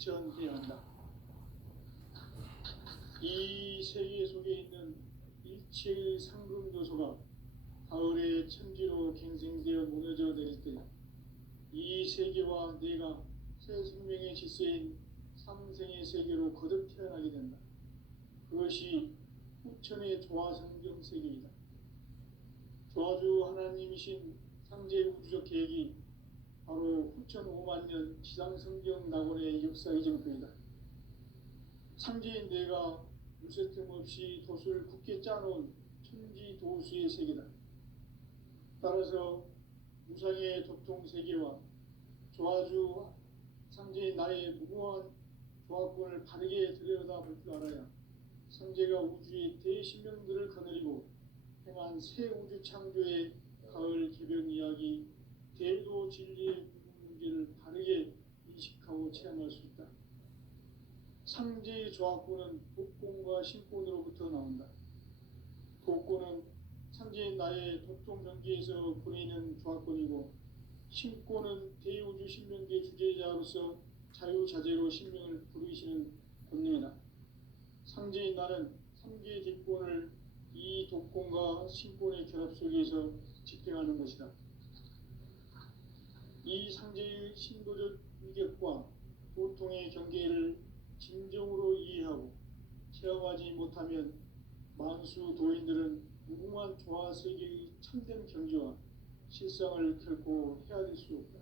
실천해야 한다. 이 세계 속에 있는 일체의 상금 요소가 가을의 천지로 갱생되어 무너져 내릴 때 이 세계와 내가 새 생명의 질서인 상생의 세계로 거듭 태어나게 된다. 그것이 후천의 조화성경 세계이다. 조화주 하나님이신 상제 우주적 계획이 바로 후천 5만 년 지상성경 낙원의 역사의 정표이다. 상제인 내가 무쇠 틈 없이 돛을 굳게 짜놓은 천지도수의 세계다. 따라서 무상의 도통세계와 조화주 상제인 나의 무궁한 조화권을 바르게 들여다볼 줄 알아야 상제가 우주의 대신명들을 거느리고 행한 새 우주 창조의 가을 개변 이야기, 대도 진리의 문제를 바르게 인식하고 체험할 수 있다. 상제의 조화권은 독권과 신권으로부터 나온다. 독권은 상제인 나의 도통전기에서 보이는 조화권이고, 신권은 대우주 신명계 주제자로서 자유자재로 신명을 부르시는 권능이다. 상제인 나는 삼계 뒷권을 이 독권과 신권의 결합 속에서 집행하는 것이다. 이 상제의 신도적 위격과 도통의 경계를 진정으로 이해하고 체험하지 못하면 만수 도인들은 무궁한 조화세계의 참된 경지와 실상을 결코 헤아릴 수 없다.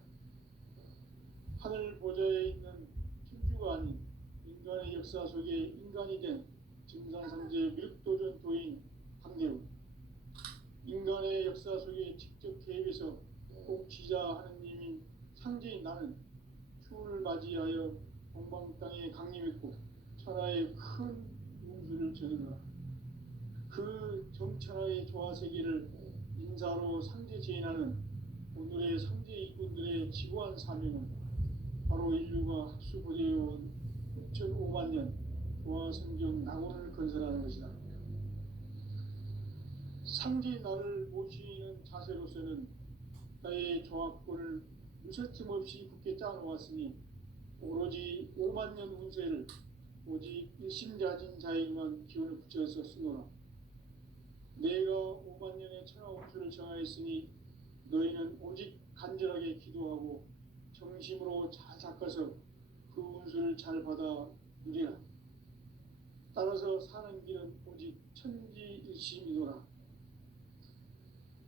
하늘 보좌에 있는 천주가 아닌 인간의 역사 속에 인간이 된 증산상제 밀도전 도인 황대우, 인간의 역사 속에 직접 개입해서 꼭지자 하느님인 상제인 나는 추운을 맞이하여 동방 땅에 강림했고 천하의 큰 운수를 전하노라. 그 정천하의 조화세계를 인사로 상제 제인하는 오늘의 상제 일꾼들의 지구한 사명은 바로 인류가 학수고대해온 6,5만 년 조화성경 낙원을 건설하는 것이다. 상제 나를 모시는 자세로서는 나의 조화권을 무쇠틈 없이 굳게 짜놓았으니 오로지 5만 년 운세를 오직 일심자진 자에게만 기운을 붙여서 쓰노라. 내가 5만 년의 천하 운수를 정하였으니 너희는 오직 간절하게 기도하고 정심으로 잘 닦아서 그 운수를 잘 받아 누리라. 따라서 사는 길은 오직 천지일심이노라.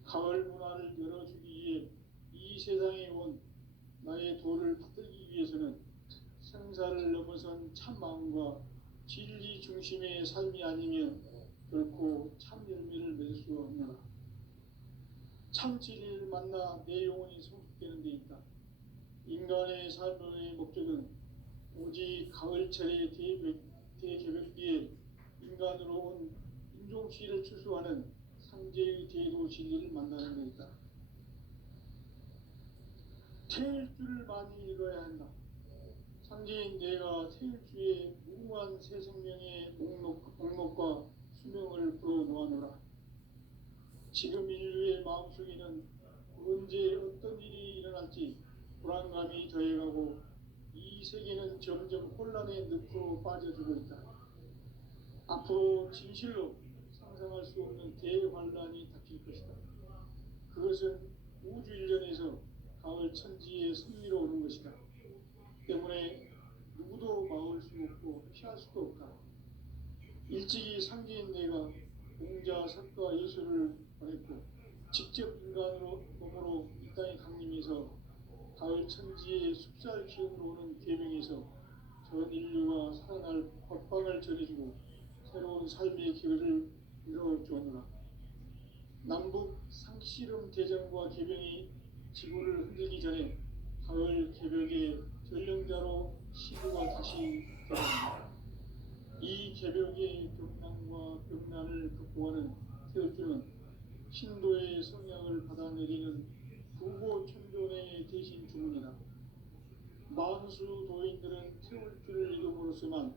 가을 문화를 열어주기 위해 이 세상에 온 나의 도를 받들기 위해서는 생사를 넘어선 참마음과 진리 중심의 삶이 아니면 결코 참 열매를 맺을 수 없노라. 참 진리를 만나 내 영혼이 성숙되는 데 있다. 인간의 삶의 목적은 오직 가을철의 대개벽기에 인간으로 온 인종시를 추수하는 상제의 대도 진리를 만나는 데 있다. 태일 줄을 많이 읽어야 한다. 상제인 내가 태일주의 무궁한 새 생명의 목록과 수명을 불어놓아노라. 지금 인류의 마음속에는 언제 어떤 일이 일어날지 불안감이 더해가고 이 세계는 점점 혼란의 늪으로 빠져들고 있다. 앞으로 진실로 상상할 수 없는 대환란이 닥칠 것이다. 그것은 우주 일련에서 가을 천지의 승리로 오는 것이다. 때문에 누구도 막을 수 없고 피할 수도 없다. 일찍이 상제인 내가 공자, 석가, 예수를 보냈고 직접 인간으로 몸으로 이 땅에 강림해서 가을 천지의 숲살 기운으로 오는 계명에서 전 인류가 살아날 법방을 전해주고 새로운 삶의 기회를 이뤄주었노라. 남북 상씨름 대전과 개병이 지구를 흔들기 전에 가을 개벽의 전령자로 시구가 다시 되었습니다. 이 개벽의 병난과 병난을 극복하는 태울주는 신도의 성향을 받아내리는 부고천존의 대신 주문이다. 만수 도인들은 태울주를 이름으로서만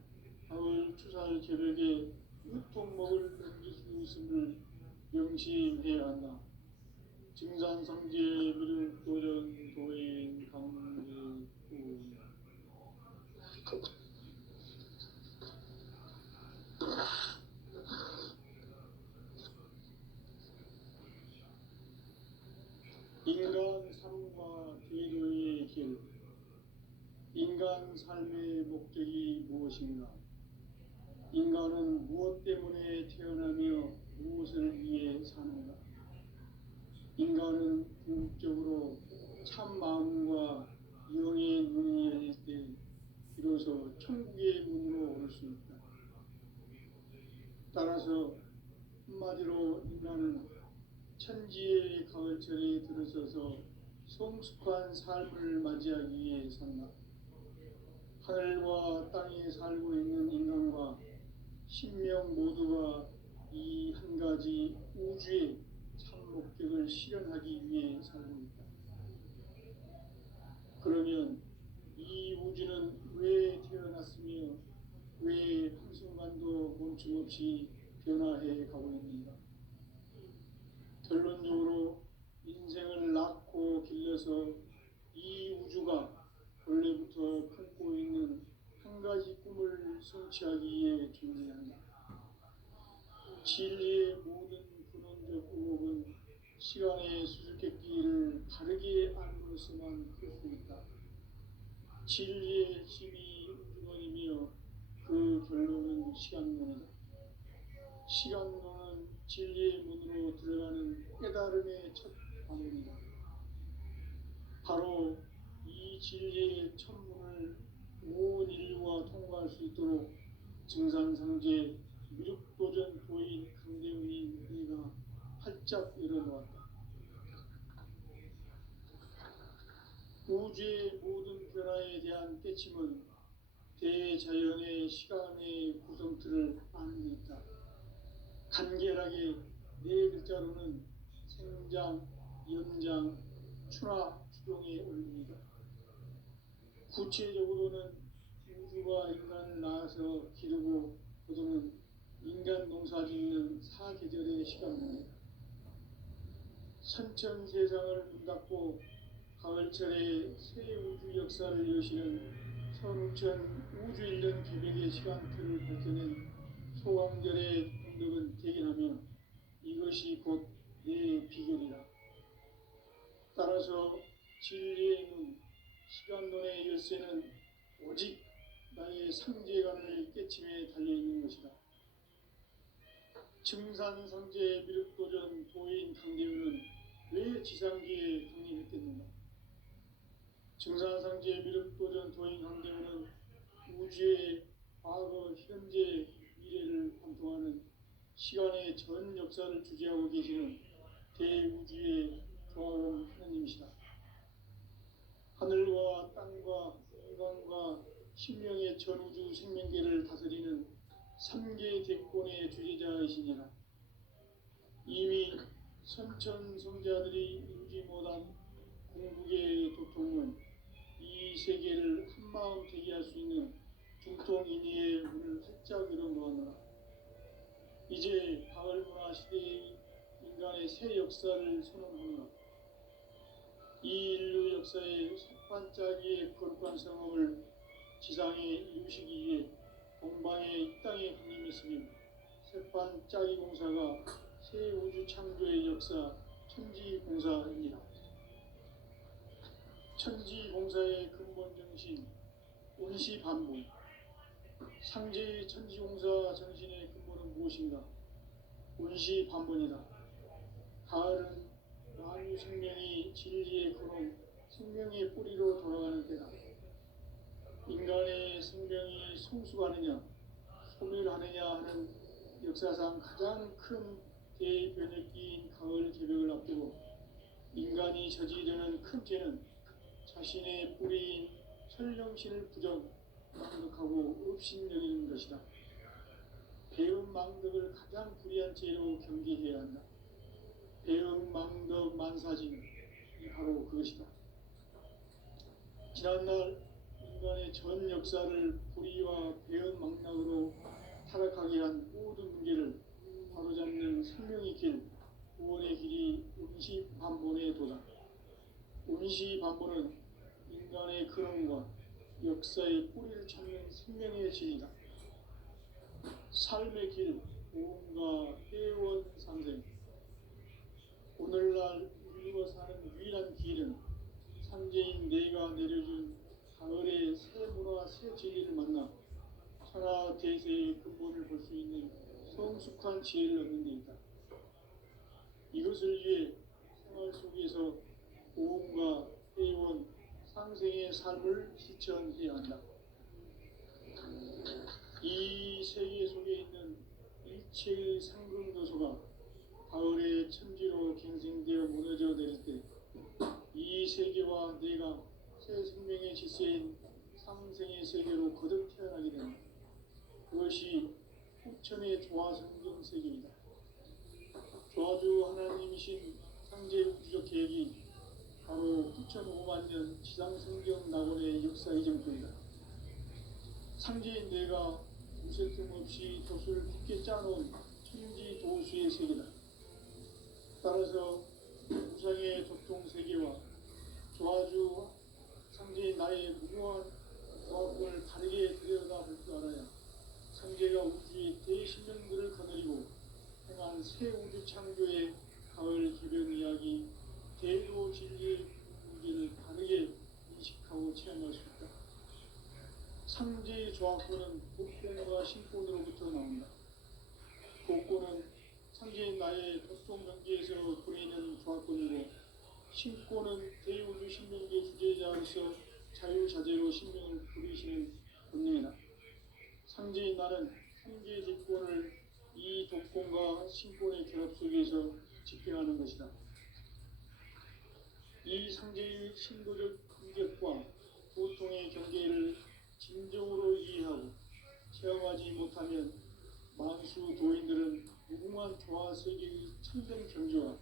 가을 추살 개벽에 유통목을 넘길 수 있음을 명심해야 한다. 증산성제 미륵도전 도인 강제구 인간 삶과 계도의 길. 인간 삶의 목적이 무엇인가? 인간은 무엇 때문에 태어나며 무엇을 위해 사는가? 인간은 궁극적으로 참 마음과 영의 문이 열릴 때 비로소 천국의 문으로 오를 수 있다. 따라서 한마디로 인간은 천지의 가을철에 들어서서 성숙한 삶을 맞이하기 위해 산다. 하늘과 땅에 살고 있는 인간과 신명 모두가 이 한 가지 우주의 참 목적을 실현하기 위해 살고 있다. 그러면 이 우주는 왜 태어났으며 왜 한순간도 멈춤없이 변화해 가고 있는가? 결론적으로 인생을 낳고 길러서 이 우주가 원래부터 품고 있는 한 가지 꿈을 성취하기 위해 존재한다. 진리의 모든 근원적 의혹은 시간의 수수께끼를 바르게 알므로서만 풀 수 있다. 진리의 힘이 우주론이며 그 결론은 시간론이다. 시간론은 진리의 문으로 들어가는 깨달음의 첫 방문이다. 바로 이 진리의 천문을 온 인류가 통과할 수 있도록 증산상제 미륵도전 도인 강대훈이 내가 활짝 열어놓았다. 우주의 모든 변화에 대한 깨침은 대자연의 시간의 구성틀을 아는 데 있다. 간결하게 네 글자로는 생장, 연장, 추나 추동의 원리이다. 구체적으로는 우주가 인간을 낳아서 기르고 거두는 인간 농사 짓는 사계절의 시간입니다. 선천 세상을 문 닫고 가을철에 새 우주 역사를 여시는 선우천 우주 일년 개백의 시간표를 밝혀낸 소강절의 공덕은 대견하며 이것이 곧 내 비결이라. 따라서 진리의 문, 시간론의 열쇠는 오직 나의 상제관을 깨침에 달려있는 것이다. 증산상제 미륵도전 도인 강대훈은 왜 지상기에 강림했겠는가? 증산상제 미륵도전 도인 강대훈은 우주의 과거, 현재, 미래를 관통하는 시간의 전 역사를 주재하고 계시는 대우주의 조화로운 하나님이시다. 하늘과 땅과 인간과 신명의 전우주 생명계를 다스리는 삼계 대권의 주재자이시니라. 이미 선천성자들이 이루지 못한 궁극의 도통은 이 세계를 한마음 되게 할 수 있는 중통인의의 문을 활짝 열어놓았노라. 이제 가을문화 시대의 인간의 새 역사를 선언하노라. 이 인류 역사의 첫 반짝이의 거룩한 성업을 지상에 이루시기 위해 동방의 이 땅에 강림했으며 새반짝이 공사가 새 우주 창조의 역사 천지공사입니다. 천지공사의 근본 정신 온시반복. 상제의 천지공사 정신의 근본은 무엇인가? 온시반복이다. 가을은 만유 생명이 진리의 근원, 생명의 뿌리로 돌아가는 때다. 인간의 생명이 성숙하느냐, 소멸하느냐 하는 역사상 가장 큰 대변혁기인 가을 개벽을 앞두고 인간이 저지르는 큰 죄는 자신의 뿌리인 천령신을 부정망덕하고 업신여기는 것이다. 배은망덕을 가장 불의한 죄로 경계해야 한다. 배은망덕 만사징이 바로 그것이다. 지난날 인간의 전 역사를 불의와 배은망락으로 타락하게 한 모든 문제를 바로잡는 생명의 길, 구원의 길이 온시반본의 도다. 온시반본은 인간의 근원과 역사의 뿌리를 찾는 생명의 진이다. 삶의 길, 보험과 회원 상생. 오늘날 우리가 사는 유일한 길은 삼재인 내가 내려준 가을의 새 문화 새 진리를 만나 천하 대세의 근본을 볼 수 있는 성숙한 지혜를 얻는 데 있다. 이것을 위해 생활 속에서 보험과 회원, 상생의 삶을 실천해야 한다. 이 세계 속에 있는 일체의 상금도서가 가을의 천지로 갱생되어 무너져 내릴 때 이 세계와 내가 새 생명의 질서인 상생의 세계로 거듭 태어나게 된다. 그것이 후천의 조화성경 세계이다. 조화주 하나님이신 상제 우주적 계획이 바로 9,500만 년 지상성경 낙원의 역사 이정표이다. 상제인 내가 무쇠틈 없이 돛을 굳게 짜놓은 천지 도수의 세계다. 따라서 우상의 도통 세계와 조화주 상제인 나의 무모한 조합을 다르게 들여다볼 줄 알아야 상제가 우주의 대신령들을 거느리고 행한 새 우주 창조의 가을 개변 이야기, 대도 진리의 무게를 다르게 인식하고 체험할 수 있다. 상제의 조합권은 복권과 신권으로부터 나온다. 복권은 상제인 나의 도통 경계에서 보이는 조합권이고, 신권은 대우주 신명계 주제자로서 자유자재로 신명을 부리시는 본능이다. 상제인 나는 상제의 직권을 이 독권과 신권의 결합 속에서 집행하는 것이다. 이 상제의 신도적 인격과 보통의 경계를 진정으로 이해하고 체험하지 못하면 만수 도인들은 무궁한 조화 세계의 참된 경지와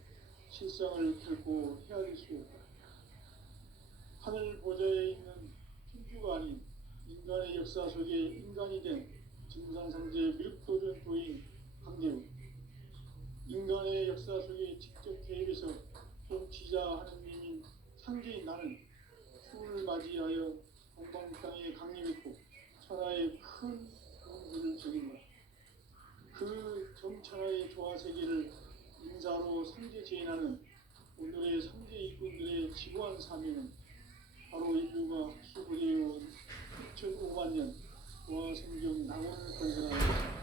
실상을 결코 헤아릴 수 없다. 하늘 보좌에 있는 천주가 아닌 인간의 역사 속에 인간이 된 증산상제 밀도전 도인 강대우, 인간의 역사 속에 직접 개입해서 통치자 하느님인 상제인 나는 추을 맞이하여 동방 땅에 강림했고 천하의 큰 공주를 적인다. 그 정천하의 조화 세계를 인사로 상제 제인하는 오늘의 상제 일꾼들의 지고한 사명은 바로 인류가 수고해온 6,500만 년 조화 성경 낙원을 건설하는 것이다.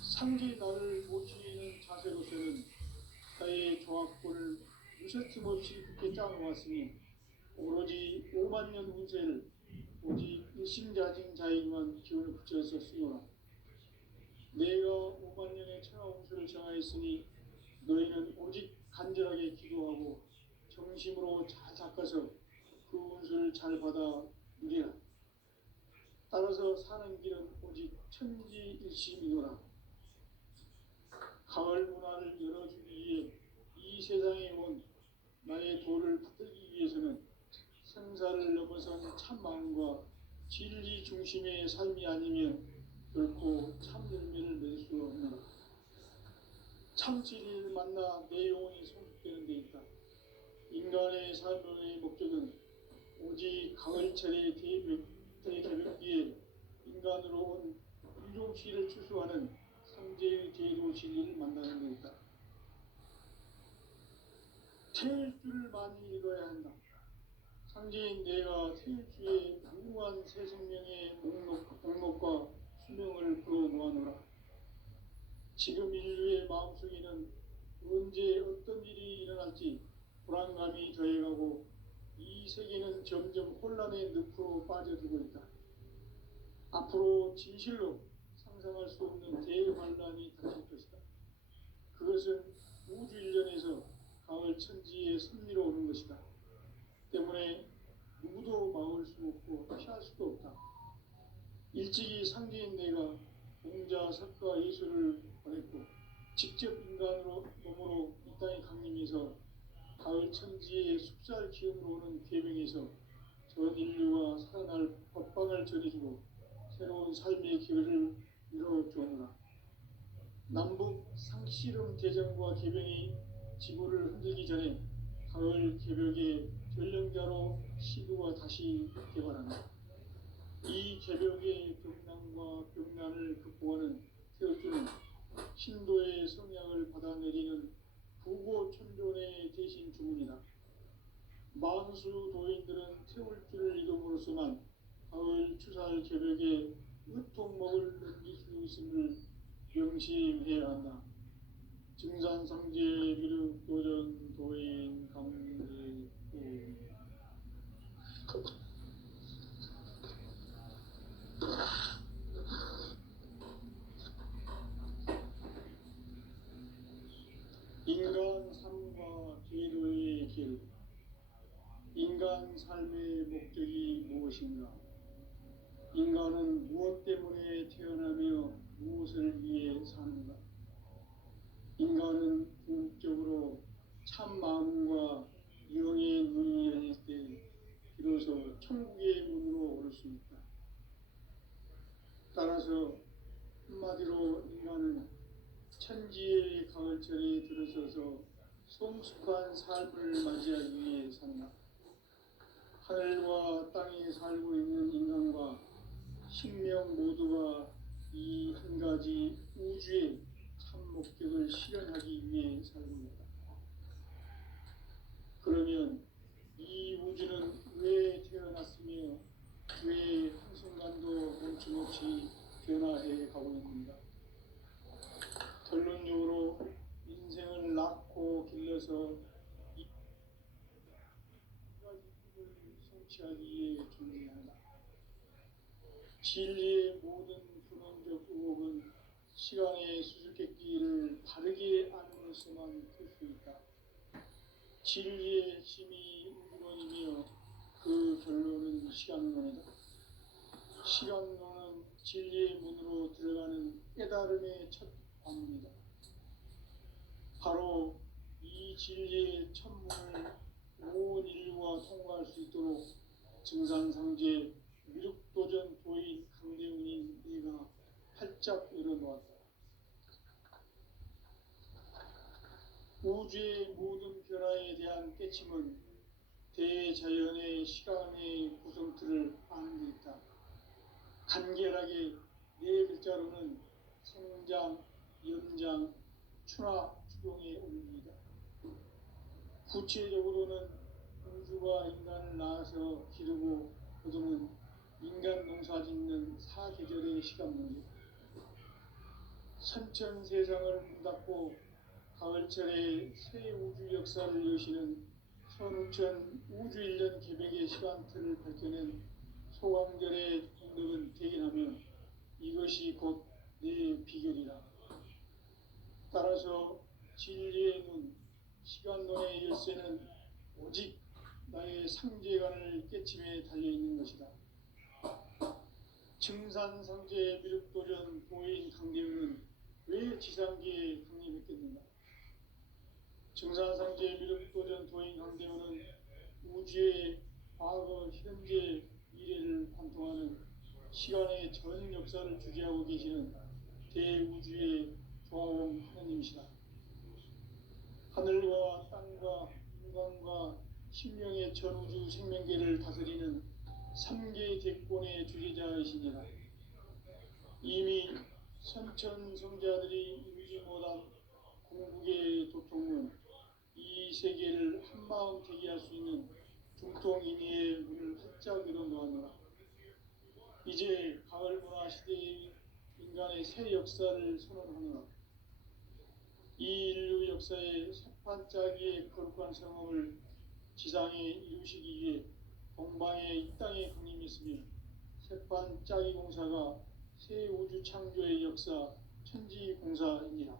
상제 나를 모시는 자세로서는 나의 조합권을 무쇠틈 없이 굳게 짜놓았으니 오로지 5만 년 운세를 오직 일심자진 자에게만 기운을 붙여서 쓰노라. 내가 5만 년의 천하 운수를 정하였으니 너희는 오직 간절하게 기도하고 정심으로 잘 닦아서 그 운수를 잘 받아 누리라. 따라서 사는 길은 오직 천지일심이노라. 가을 문화를 열어주기 위해 이 세상에 온 나의 도를 붙들기 위해서는 생사를 넘어선 참 마음과 진리 중심의 삶이 아니면 결코 참 열매를 맺을 수 없노라. 참 진리를 만나 내 영혼이 성숙되는 데 있다. 인간의 삶의 목적은 오직 가을철의 대개벽기에 인간으로 온 인종시를 추수하는 상제의 제도 진리를 만나는 데 있다. 태일주를 많이 읽어야 한다. 상제인 내가 태일주의 무궁한 새 생명의 목록과 수명을 풀어놓아노라. 지금 인류의 마음속에는 언제 어떤 일이 일어날지 불안감이 더해가고 이 세계는 점점 혼란의 늪으로 빠져들고 있다. 앞으로 진실로 상상할 수 없는 대환란이 닥칠 것이다. 그것은 우주 일전에서 가을 천지의 섭리로 오는 것이다. 때문에 누구도 막을 수 없고 피할 수도 없다. 일찍이 상제인 내가 공자, 석가, 예수를 보냈고 직접 인간으로 몸으로 이 땅에 강림해서 가을 천지의 숲살 기운으로 오는 계명에서 전 인류가 살아날 법방을 전해주고 새로운 삶의 길을 이뤄주오노라. 남북 상씨름 대전과 계병이 지구를 흔들기 전에 가을 개벽의 전령자로 시도가 다시 개발한다. 이 개벽의 병난과 병난을 극복하는 태어주는 신도의 성약을 받아내리는 부고천존의 대신 주문이다. 만수 도인들은 태울주를 이름으로서만 가을 추살 개벽에 으통먹을 넘길 수 있음을 명심해야 한다. 증산상제 비륵 도전 도인 강대 인간 삶과 제도의 길. 인간 삶의 목적이 무엇인가? 인간은 무엇 때문에 태어나며 무엇을 위해 사는가? 인간은 궁극적으로 참 마음과 영의 눈이 열릴 때 비로소 천국의 문으로 오를 수 있다. 따라서 한마디로 인간은 천지의 가을철에 들어서서 성숙한 삶을 맞이하기 위해 산다. 하늘과 땅에 살고 있는 인간과 신명 모두가 이 한 가지 우주의 참 목적을 실현하기 위해 살고 있다. 그러면 이 우주는 왜 태어났으며 왜 한순간도 멈춤없이 변화해 가고 있는가? 결론적으로 인생을 낳고 길러서 이 가지 꿈을 성취하기 위해 존재한다. 진리의 모든 근원적 의혹은 시간의 수수께끼를 바르게 안으로서만 풀 수 있다. 진리의 핵심이 우주론이며 그 결론은 시간론이다. 시간론은 진리의 문으로 들어가는 깨달음의 첫 관문이다. 바로 이 진리의 첫 문을 온 인류가 통과할 수 있도록 증산상제 미륵도전 도인 강대훈인 내가 활짝 열어놓았다. 우주의 모든 변화에 대한 깨침은 대자연의 시간의 구성틀을 아는 데 있다. 간결하게 네 글자로는 생장, 연장, 추나 추동의 원리이다. 구체적으로는 우주가 인간을 낳아서 기르고 거두는 인간 농사 짓는 사계절의 시간문이다. 선천세상을 문닫고 가을철에 새 우주 역사를 여시는 선우천 우주일년 개벽의 시간틀을 밝혀낸 소강절의 인덕은 대견하며 이것이 곧 내 비결이다. 따라서 진리의 눈, 시간론의 열쇠는 오직 나의 상제관을 깨침에 달려있는 것이다. 증산상제 미륵도전 도인 강대훈은 왜 지상계에 강림했겠는가? 증산상제 미륵도전 도인 강대훈은 우주의 과거, 현재, 미래를 관통하는 시간의 전 역사를 주재하고 계시는 대우주의 조화원 하나님이시다. 하늘과 땅과 인간과 신명의 전우주 생명계를 다스리는 3개 대권의 주재자이시니라. 이미 선천성자들이 이루지 못한 궁극의 도통문, 이 세계를 한마음 되게 할 수 있는 중통인의의 문을 활짝 열어놓았노라. 이제 가을 문화 시대의 인간의 새 역사를 선언하노라. 이 인류 역사의 새판짜기의 거룩한 성업을 지상에 이루시기 위해 동방의 이 땅에 강림했으며 새판짜기 공사가 새 우주 창조의 역사 천지공사입니다.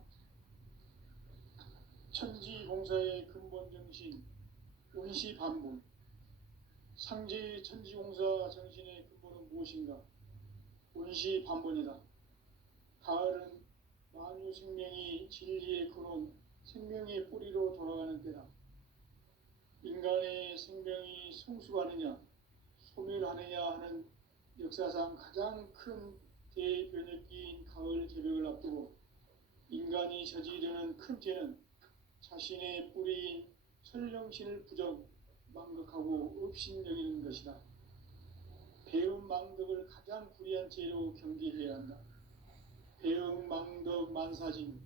천지공사의 근본 정신 운시반분. 상제의 천지공사 정신의 근본은 무엇인가? 운시반분이다. 가을은 만유 생명이 진리의 근원, 생명의 뿌리로 돌아가는 때다. 인간의 생명이 성숙하느냐, 소멸하느냐 하는 역사상 가장 큰 대변혁기인 가을 개벽을 앞두고 인간이 저지르는 큰 죄는 자신의 뿌리인 설령신을 부정, 망덕하고 업신여기는 것이다. 배은망덕을 가장 불의한 죄로 경계해야 한다. 배은망덕 만사진이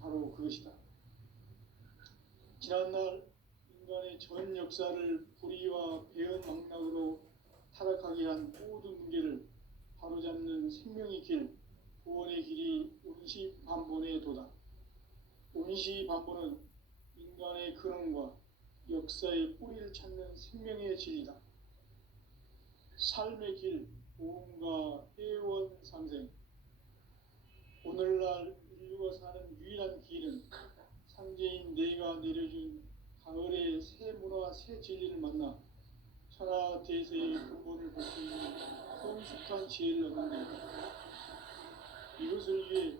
바로 그것이다. 지난날 인간의 전 역사를 불의와 배은망덕으로 타락하게 한 모든 문제를 바로잡는 생명의 길, 구원의 길이 운시반본의 도다. 운시반본은 인간의 근원과 역사의 뿌리를 찾는 생명의 진리다. 삶의 길, 보험과 회원 상생. 오늘날 인류가 사는 유일한 길은 상제인 내가 내려준 가을의 새 문화, 새 진리를 만나 천하 대세의 근본을 볼 수 있는 성숙한 지혜를 얻는 것이다. 이것을 위해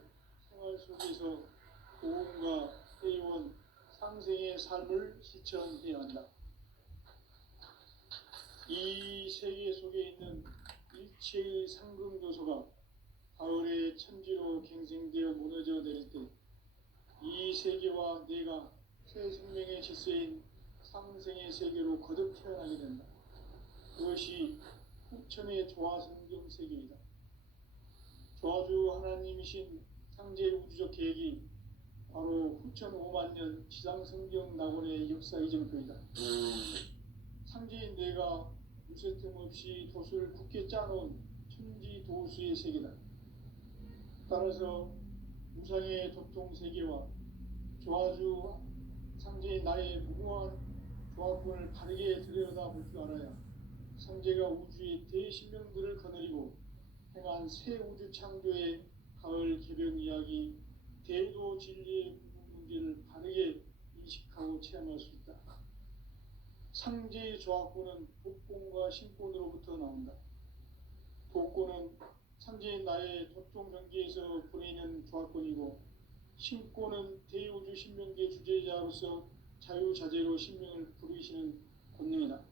생활 속에서 보험과 회원, 상생의 삶을 실천해야 한다. 이 세계 속에 있는 일체의 상승도소가 가을의 천지로 갱생되어 무너져 내릴 때 이 세계와 내가 새 생명의 질서인 상생의 세계로 거듭 태어나게 된다. 그것이 후천의 조화성경 세계이다. 조화주 하나님이신 상제 우주적 계획이 바로 후천 5만 년 지상성경 낙원의 역사 이정표이다. 상제인 내가 무쇠 틈 없이 도수를 굳게 짜놓은 천지 도수의 세계다. 따라서 무상의 도통 세계와 조화주 상제인 나의 무궁한 조화권을 바르게 들여다볼 줄 알아야 상제가 우주의 대신명들을 거느리고 행한 새 우주 창조의 가을 개변 이야기, 대도 진리의 문제를 바르게 인식하고 체험할 수 있다. 상제의 조화권은 복권과 신권으로부터 나온다. 복권은 상제인 나의 도통 경계에서 보내는 조화권이고, 신권은 대우주 신명계 주제자로서 자유자재로 신명을 부르시는 권능이다.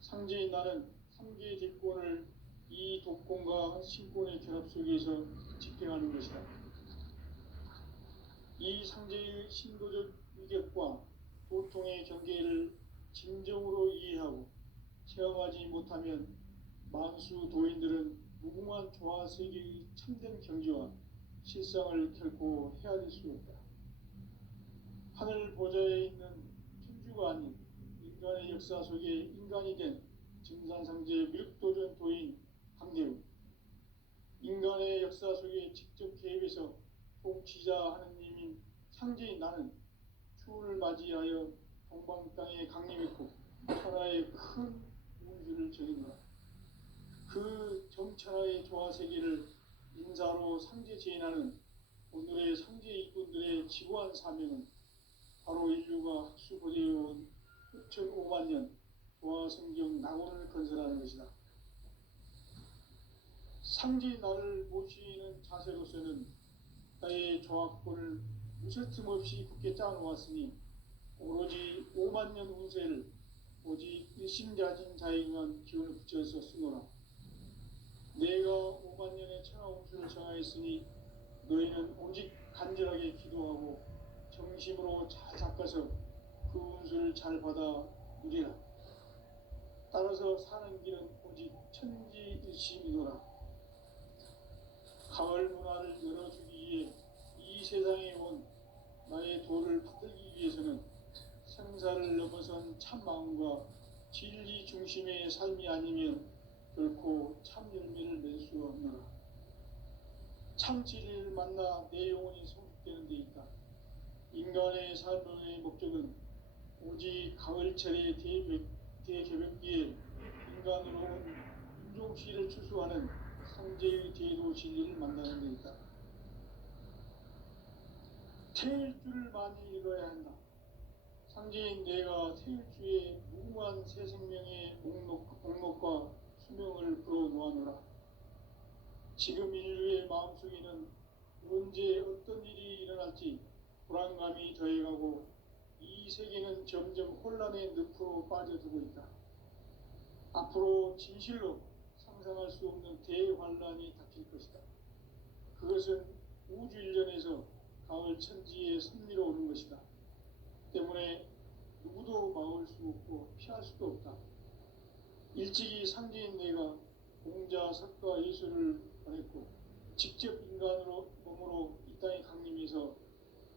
상제인 나는 3개의 뒷권을 이 독권과 신권의 결합 속에서 집행하는 것이다. 이 상제의 신도적 위격과 도통의 경계를 진정으로 이해하고 체험하지 못하면 만수 도인들은 무궁한 조화세계의 참된 경지와 실상을 결코 헤아릴 수 없다. 하늘 보좌에 있는 천주가 아닌 인간의 역사 속에 인간이 된 증산상제 미륵도전 도인 강대우, 인간의 역사 속에 직접 개입해서 통치자 하느님인 상제인 나는 추운을 맞이하여 동방 땅에 강림했고 천하의 큰 운수를 적이노라. 그 정천하의 조화세계를 인사로 상제 제인하는 오늘의 상제 일꾼들의 지구한 사명은 바로 인류가 학수고대해온 6,500만 년 조화성경 낙원을 건설하는 것이다. 상제인 나를 모시는 자세로서는 나의 조화권을 무쇠틈 없이 굳게 짜놓았으니 오로지 5만 년 운세를 오직 일심자진 자에게만 기운을 붙여서 쓰노라. 내가 5만 년의 천하 운수를 정하였으니 너희는 오직 간절하게 기도하고 정심으로 잘 닦아서 그 운수를 잘 받아 누리라. 따라서 사는 길은 오직 천지일심이노라. 가을 문화를 열어주기 위해 이 세상에 온 나의 도를 받들기 위해서는 생사를 넘어선 참 마음과 진리 중심의 삶이 아니면 결코 참 열매를 맺을 수가 없노라. 참 진리를 만나 내 영혼이 성숙되는 데 있다. 인간의 삶의 목적은 오직 가을철의 대개벽기에 인간으로 온 인종시를 추수하는 상제의 대도 진리를 만나는 데 있다. 태일주를 많이 읽어야 한다. 상제인 내가 태일주의 무궁한 새 생명의 목록과 수명을 불어놓아노라. 지금 인류의 마음속에는 언제 어떤 일이 일어날지 불안감이 더해가고 이 세계는 점점 혼란의 늪으로 빠져들고 있다. 앞으로 진실로 상상할 수 없는 대환란이 닥칠 것이다. 그것은 우주 일련에서 가을 천지의 섭리로 오는 것이다. 때문에 누구도 막을 수 없고 피할 수도 없다. 일찍이 상제인 내가 공자, 석가, 예수를 보냈고 직접 인간으로 몸으로 이 땅에 강림해서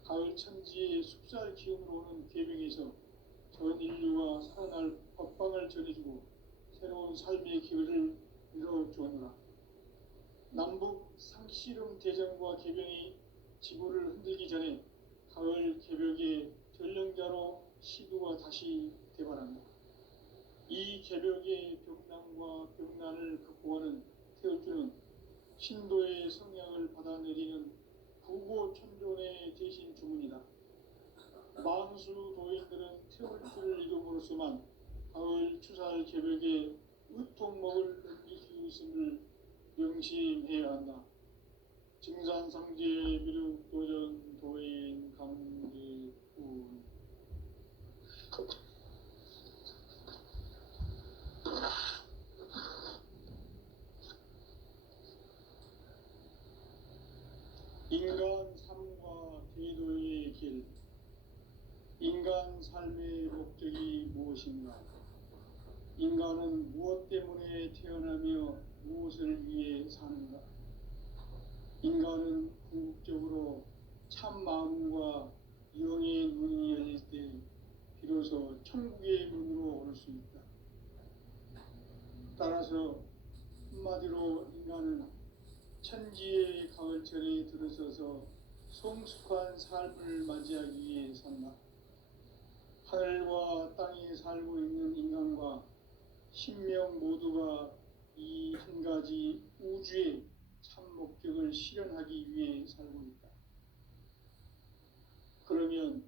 가을 천지의 숲살 기운으로 오는 계명에서 전 인류가 살아날 법방을 전해주고 새로운 삶의 기회를 열어주었노라. 남북 상씨름 대전과 개병이 지구를 흔들기 전에 가을 개벽의 전령자로 시두가 다시 대발한다. 이 개벽의 벽난과 벽난을 극복하는 태울주는 신도의 성향을 받아내리는 부고천존의 대신 주문이다. 만수 도인들은 태울주를 이름으로서만 가을 추살 개벽에 의통목을 넘길 수 있음을 명심해야 한다. 증산상제 미륵 도전 도인 강제군. 인간 삶과 대도의 길. 인간 삶의 목적이 무엇인가? 인간은 무엇 때문에 태어나며 무엇을 위해 사는가? 인간은 궁극적으로 참 마음과 영의 눈이 열릴 때 비로소 천국의 문으로 오를 수 있다. 따라서 한마디로 인간은 천지의 가을철에 들어서서 성숙한 삶을 맞이하기 위해 산다. 하늘과 땅에 살고 있는 인간과 신명 모두가 이 한 가지 우주의 참 목적을 실현하기 위해 살고 있다. 그러면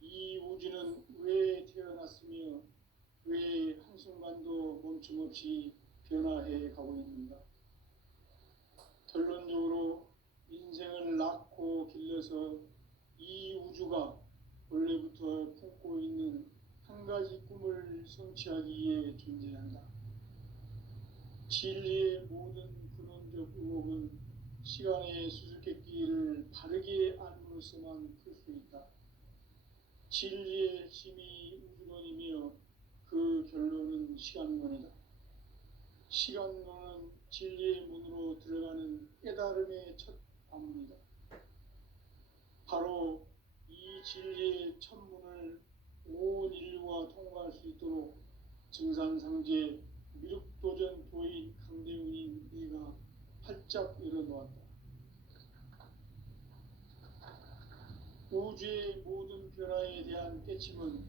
이 우주는 왜 태어났으며 왜 한순간도 멈춤없이 변화해 가고 있는가? 결론적으로 인생을 낳고 길러서 이 우주가 원래부터 품고 있는 한 가지 꿈을 성취하기 위해 존재한다. 진리의 모든 근원적 의혹은 시간의 수수께끼를 바르게 알므로써만 풀 수 있다. 진리의 핵심이 우주론이며 그 결론은 시간론이다. 시간론은 진리의 문으로 들어가는 깨달음의 첫 관문이다. 바로 이 진리의 첫 문을 온 인류가 통과할 수 있도록 증산상제 미륵도전 도인 강대훈인 내가 활짝 열어놓았다. 우주의 모든 변화에 대한 깨침은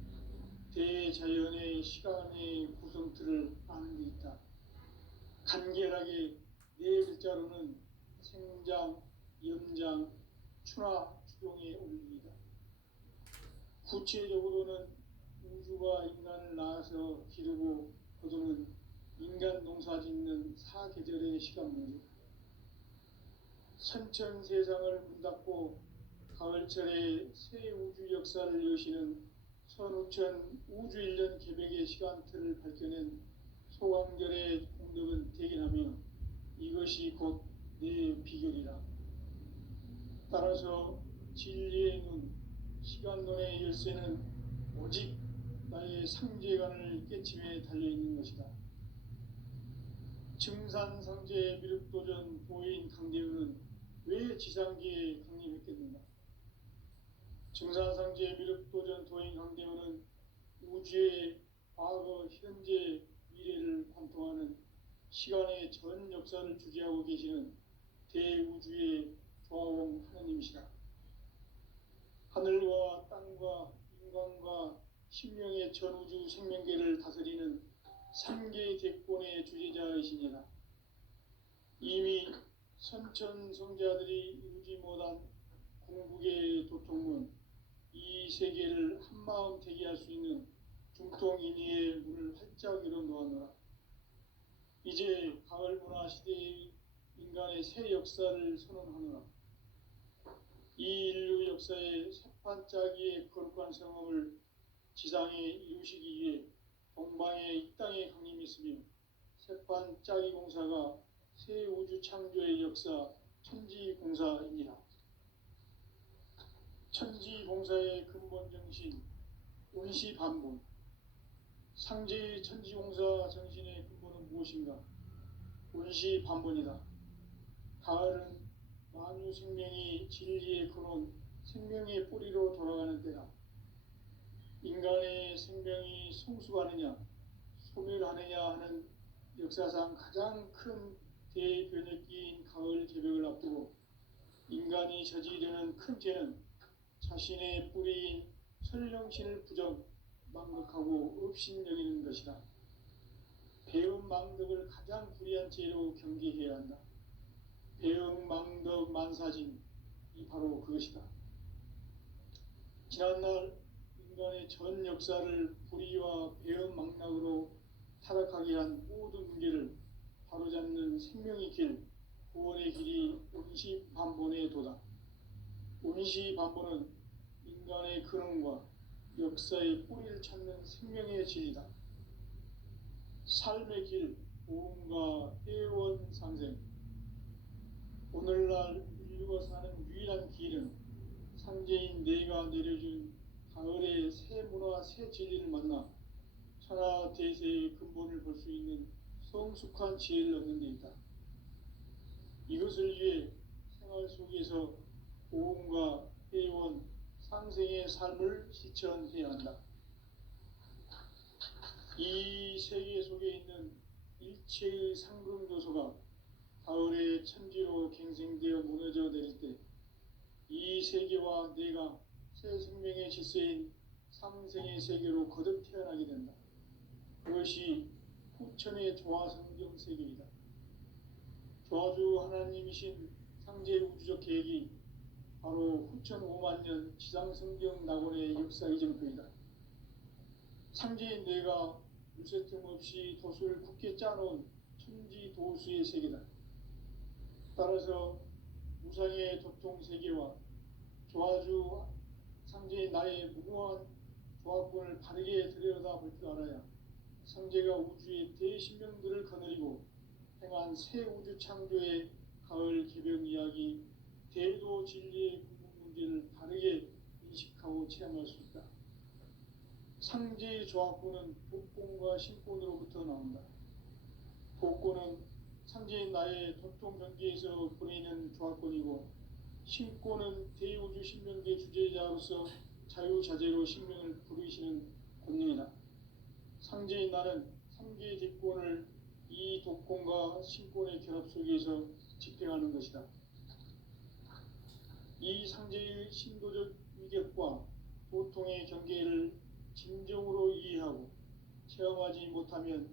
대자연의 시간의 구성틀을 아는 데 있다. 간결하게 네 글자로는 생장, 염장, 추나 추동의 원리이다. 구체적으로는 우주가 인간을 낳아서 기르고 거두는 인간 농사 짓는 사계절의 시간 문제다. 선천 세상을 문 닫고 가을철에 새 우주 역사를 여시는 선우천 우주 1년 개벽의 시간틀을 밝혀낸 소강절의 공덕은 대견하며 이것이 곧 내 비결이라. 따라서 진리의 눈, 시간론의 열쇠는 오직 나의 상제관을 깨침에 달려있는 것이다. 증산상제 미륵도전 도인 강대훈은 왜 지상계에 강림했겠는가? 증산상제 미륵도전 도인 강대훈은 우주의 과거, 현재, 미래를 관통하는 시간의 전 역사를 주재하고 계시는 대우주의 조화원 하느님이시다. 하늘과 땅과 인간과 신명의 전우주 생명계를 다스리는 3개 대권의 주재자이시니라. 이미 선천성자들이 이루지 못한 궁극의 도통문, 이 세계를 한마음 되게 할 수 있는 중통인의의 문을 활짝 열어놓았노라. 이제 가을 문화 시대의 인간의 새 역사를 선언하노라. 이 인류 역사의 새판짜기의 거룩한 성험을 지상에 이루시기 위해 동방에 이 땅에 강림했으며 새판짜기 공사가 새 우주 창조의 역사 천지공사입니다. 천지공사의 근본 정신, 온시반본. 상제의 천지공사 정신의 근본은 무엇인가? 온시반본이다. 가을은 만유 생명이 진리의 근원, 생명의 뿌리로 돌아가는 때다. 인간의 생명이 성숙하느냐, 소멸하느냐 하는 역사상 가장 큰 대변혁기인 가을 개벽을 앞두고 인간이 저지르는 큰 죄는 자신의 뿌리인 설령신을 망각하고 업신여기는 것이다. 배은망덕을 가장 불의한 죄로 경계해야 한다. 배은망덕 만사진이 바로 그것이다. 지난날 인간의 전 역사를 불의와 배은망락으로 타락하게 한 모든 문제를 바로잡는 생명의 길, 구원의 길이 온시반본의 도다. 온시반본은 인간의 근원과 역사의 뿌리를 찾는 생명의 진리다. 삶의 길, 보험과 회원 상생. 오늘날 인류가 사는 유일한 길은 상제인 내가 내려준 가을의 새 문화, 새 진리를 만나 천하 대세의 근본을 볼 수 있는 성숙한 지혜를 얻는 데 있다. 이것을 위해 생활 속에서 보험과 회원, 상생의 삶을 실천해야 한다. 이 세계 속에 있는 일체의 상금 요소가 가을의 천지로 갱생되어 무너져 내릴 때 이 세계와 내가 새 생명의 질서인 상생의 세계로 거듭 태어나게 된다. 그것이 후천의 조화성경 세계이다. 조화주 하나님이신 상제 우주적 계획이 바로 후천 5만 년 지상성경 낙원의 역사 이정표이다. 상제인 내가 물새틈 없이 도수를 굳게 짜놓은 천지 도수의 세계다. 따라서 무상의 도통 세계와 조화주 상제인 나의 무궁한 조화권을 바르게 들여다볼 줄 알아야 상제가 우주의 대신명들을 거느리고 행한 새 우주 창조의 가을 개벽 이야기, 대도 진리의 궁극 문제를 바르게 인식하고 체험할 수 있다. 상제의 조화권은 복권과 신권으로부터 나온다. 복권은 상제인 나의 도통 경계에서 보내는 조화권이고, 신권은 대우주 신명계 주제자로서 자유자재로 신명을 부르시는 권능이다. 상제인 나는 상계의 대권을 이 독권과 신권의 결합 속에서 집행하는 것이다. 이 상제의 신도적 위격과 도통의 경계를 진정으로 이해하고 체험하지 못하면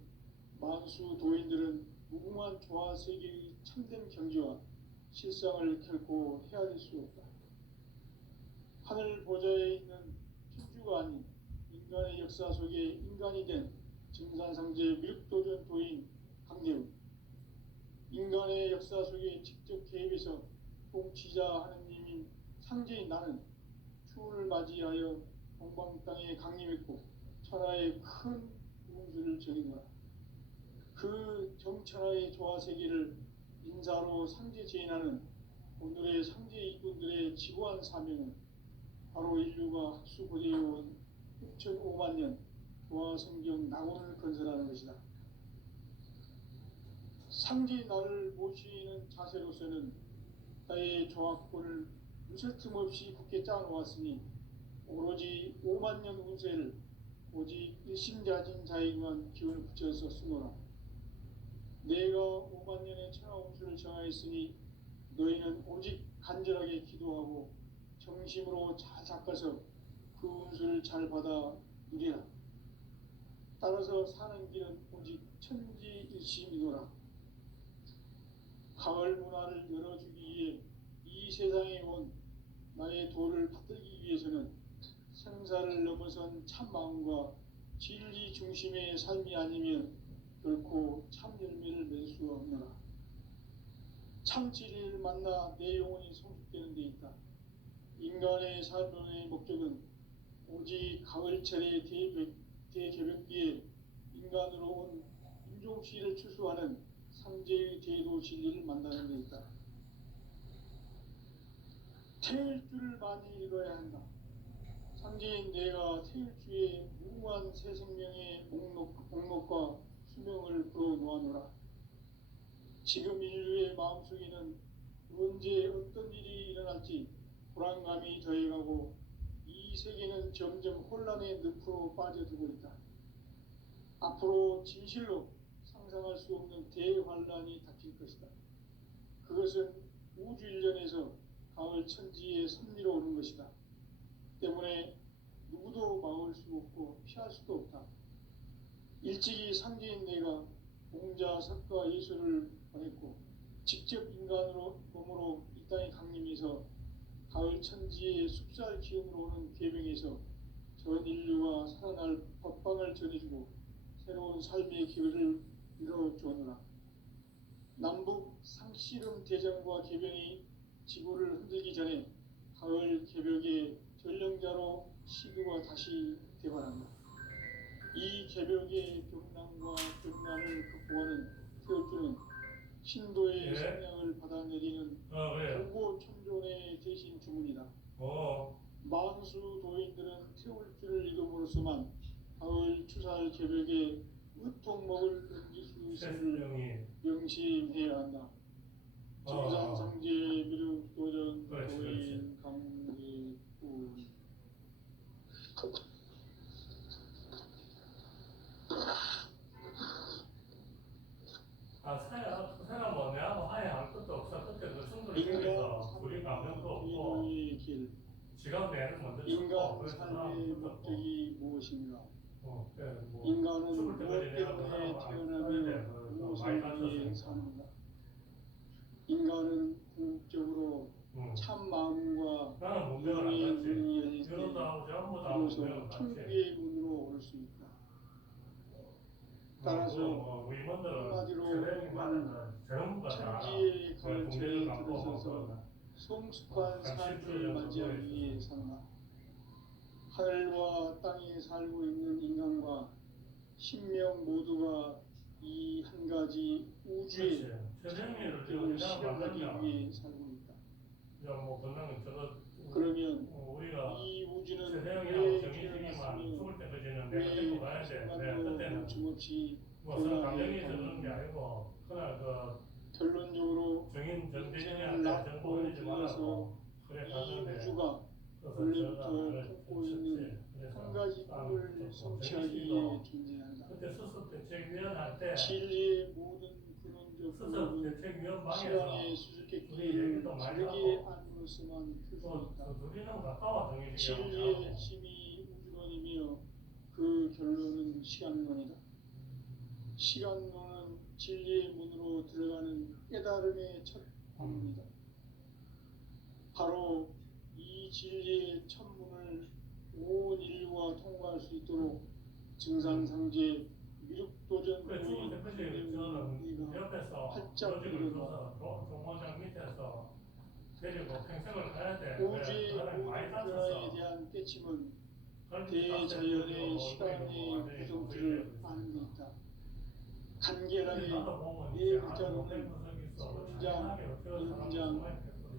만수 도인들은 무궁한 조화 세계의 참된 경지와 실상을 결코 헤아릴 수 없다. 하늘 보좌에 있는 천주가 아닌 인간의 역사 속에 인간이 된 증산상제 밀도전 도인 강대우, 인간의 역사 속에 직접 개입해서 통치자 하느님인 상제인 나는 추운을 맞이하여 동방 땅에 강림했고 천하의 큰 운수를 정의노라. 그 정천하의 조화세계를 인사로 상제 제인하는 오늘의 상제 이꾼들의 지고한 사명은 바로 인류가 학수고대해온 6,5만 년 조화성경 낙원을 건설하는 것이다. 상제 나를 모시는 자세로서는 나의 조화권을 무쇠틈 없이 굳게 짜놓았으니 오로지 5만 년 운세를 오직 일심자진 자에게만 기운을 붙여서 쓰노라. 내가 5만 년의 천하 운수를 정하였으니 너희는 오직 간절하게 기도하고 정심으로 잘 닦아서 그 운수를 잘 받아 누리라. 따라서 사는 길은 오직 천지일심이노라. 가을 문화를 열어주기 위해 이 세상에 온 나의 도를 받들기 위해서는 생사를 넘어선 참마음과 진리 중심의 삶이 아니면 결코 참 열매를 맺을 수 없노라. 참 진리를 만나 내 영혼이 성숙되는 데 있다. 인간의 삶의 목적은 오직 가을철의 대개벽기에 인간으로 온 인종시를 추수하는 상제의 대도 진리를 만나는 데 있다. 태일 줄을 많이 읽어야 한다. 상제인 내가 태일주의 무한 새 생명의 목록과 수명을 불어놓아노라. 지금 인류의 마음속에는 언제 어떤 일이 일어날지 불안감이 더해가고 이 세계는 점점 혼란의 늪으로 빠져들고 있다. 앞으로 진실로 상상할 수 없는 대환란이 닥칠 것이다. 그것은 우주 일련에서 가을 천지의 섭리로 오는 것이다. 때문에 누구도 막을 수 없고 피할 수도 없다. 일찍이 상제인 내가 공자, 석가, 예수를 보냈고 직접 인간으로 몸으로 이 땅에 강림해서 가을 천지의 숲살 기운으로 오는 계명에서 전 인류가 살아날 법방을 전해주고 새로운 삶의 기회를 이뤄주오노라. 남북 상씨름 대전과 계병이 지구를 흔들기 전에 가을 개벽의 전령자로 시도가 다시 되관한다. 이 개벽의 병난과 병난을 극복하는 태울주는 신도의 예? 성량을 받아내리는 왜? 공고 천존의 대신 주문이다. 만수 도인들은 태울주를 이름으로서만 가을 추살 개벽에 으통먹을 던질 수 있음을 명심해야 한다. 정산상제 미륵 도전 도인 강제 구 사야 뭐 내하고 하에 할 것도 없어. 그때 그 충돌이 생겨서 우리 감정도 없고 지갑 내는 먼저 인간 삶의 목적이 무엇인가? 뭐 인간은 죽을 무엇 때까지 내가 그 때문에 사람을 태어나며 무엇을 위해 사는가? 인간은 궁극적으로 참 마음과 나는 문제가 안 영의 갔지. 문이 열릴 때 이런다 하고 전부 다 비로소 문제가 갔지. 천국의 문으로 오를 수 있다. 따라서 한마디로 천지의 가을철에 들어서서 성숙한 삶을 맞이하기 위해 산다. 하늘과 땅에 살고 있는 인간과 신명 모두가 이 한 가지 우주의 참목적을 실현하기 위해 살고 있다. 그러면 이 우주는 왜 태어났으며 왜 순간도 멈춤없이 변화해 가는가? 결론적으로 인생을 낳고 불러서 이 우주가 원래부터 품고 있는 한 가지 꿈을 성취하기 위해 존재한다. 진리의 모든 근원적 근원은 시간의 수수께끼를 다르게 안으로서만 풀 수 있다. 진리의 핵심이 우주론이며 그 결론은 시간론이다. 시간론은 진리의 문으로 들어가는 깨달음의 첫 방문이다. 바로 이 진리의 천문을 온 인류가 통과할 수 있도록 증산상제 미륵도전 도인 우리가 활짝 일어나 우주의 모든 변화에 대한 깨침은 대자연의 시간의 구성질을 아는 데 있다. 간결하게 네 글자로는 성장, 연장,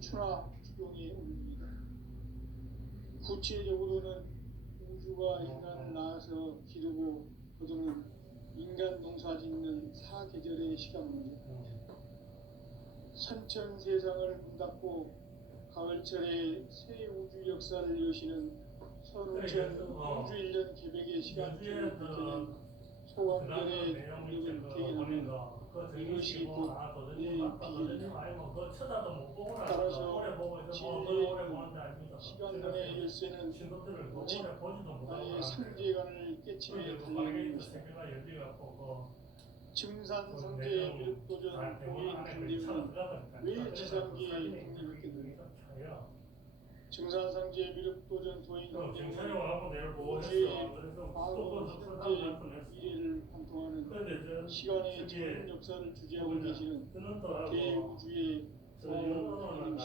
추락, 추동에 올립니다. 구체적으로는 우주가 인간을 낳아서 기르고 거두는 인간 농사 짓는 사계절의 시간 문제. 선천 세상을 문닫고 가을철에 새 우주 역사를 여시는 선우천 우주 일년 계획의 시간줄을 볼 때는 소강전의 동력을 대견하면 이것이 곧 내 비결이다. 따라서 진리의 시간론의 열쇠는 오직 나의 상제관을 깨침에 달려있는 것이다. 증산상제 미륵도전 도인 강림은 왜 지상계의 독립했겠는가? 증산상제 미륵도전 도인 강림은 우주의 과거, 현재, 미래를 관통하는 시간의 전 역사를 주재하고 계시는 대우주의 과학입니다.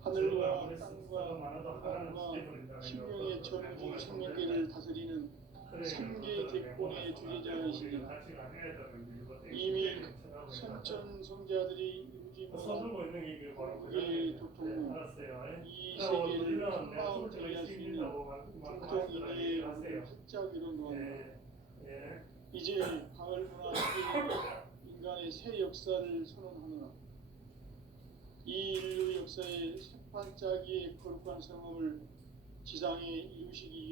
하늘과 땅과 땅과 신명의 전우주 생명계를 다스리는 삼계 대권의 주제자이시니 이미 선천 성자들이 이루지 서들고 있는 게 바로 그 그게 장면이에요. 도통 알았어요. 이 그리고 세계를 우리는 한 내가 마음을 솔직히 이해할 수 있는 시민이라고 동통이기에 하세요. 활짝이로 놓았다. 예, 예. 이제 가을 문화들이 인간의 새 역사를 선언하노라. 이 인류 역사의 새반짝이의 거룩한 성험을 지상에 이루시기 위해